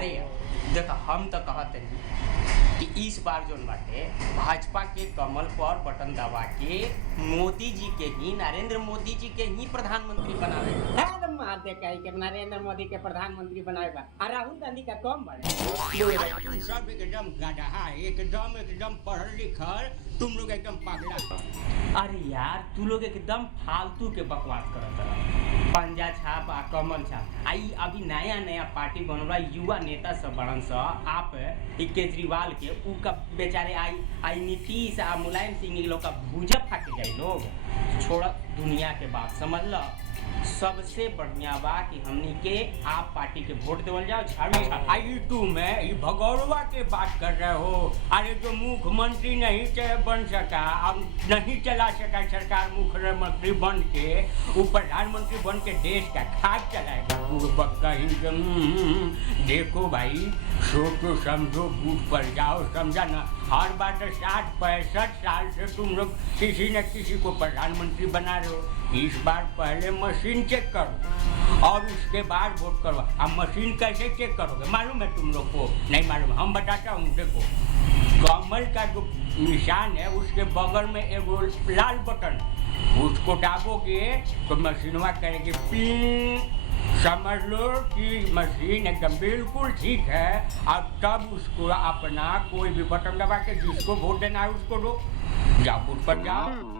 अरे देखो हम तो कहते नहीं कि इस बार जो बाटे भाजपा के कमल पर बटन दबा के मोदी जी के ही नरेंद्र मोदी जी के ही प्रधानमंत्री बनावे मारते कही के नरेंद्र मोदी के प्रधानमंत्री बनाए बा और राहुल गांधी का कम बढ़े। तुम सब एकदम गधा, एकदम पढ़ल लिखल, तुम लोग एकदम पागला। अरे यार तू लोग एकदम फालतू के बकवास करत रह। पंजा छाप आ कमल छाप आई अभी नया नया पार्टी बनला युवा नेता सब बड़न सा आप केजरीवाल के ऊ का बेचारे आई नीतीश आ मुलायम सिंह लोग का भूजा फाट जाए लोग छोड़ दुनिया के बात समझ लो। सबसे बढ़िया बा कि हमनी के आप पार्टी के वोट देवल जाओ झाड़ू आई तुम ये भगौरवा के बात कर रहे हो। अरे जो मुख्यमंत्री नहीं बन सका, अब नहीं चला सका सरकार, मुख्यमंत्री बन के वो प्रधानमंत्री बन के देश का खाद चलाएगा कहीं। देखो भाई सोचो समझो बूथ पर जाओ, समझा ना। हर बार 60-65 साल से तुम लोग किसी न किसी को प्रधानमंत्री बना रहे हो। इस बार पहले मशीन चेक करो और उसके बाद वोट करो। अब मशीन कैसे चेक करोगे मालूम है तुम लोग को? नहीं मालूम, हम बताता हूँ। देखो कमल का जो निशान है उसके बगल में एक लाल बटन, उसको दाबोगे तो मशीनवा करेगी पिंग। समझ लो कि मशीन एकदम बिल्कुल ठीक है। अब तब उसको अपना कोई भी बटन दबा के जिसको वोट देना है उसको दो, जाओ बूथ पर जाओ।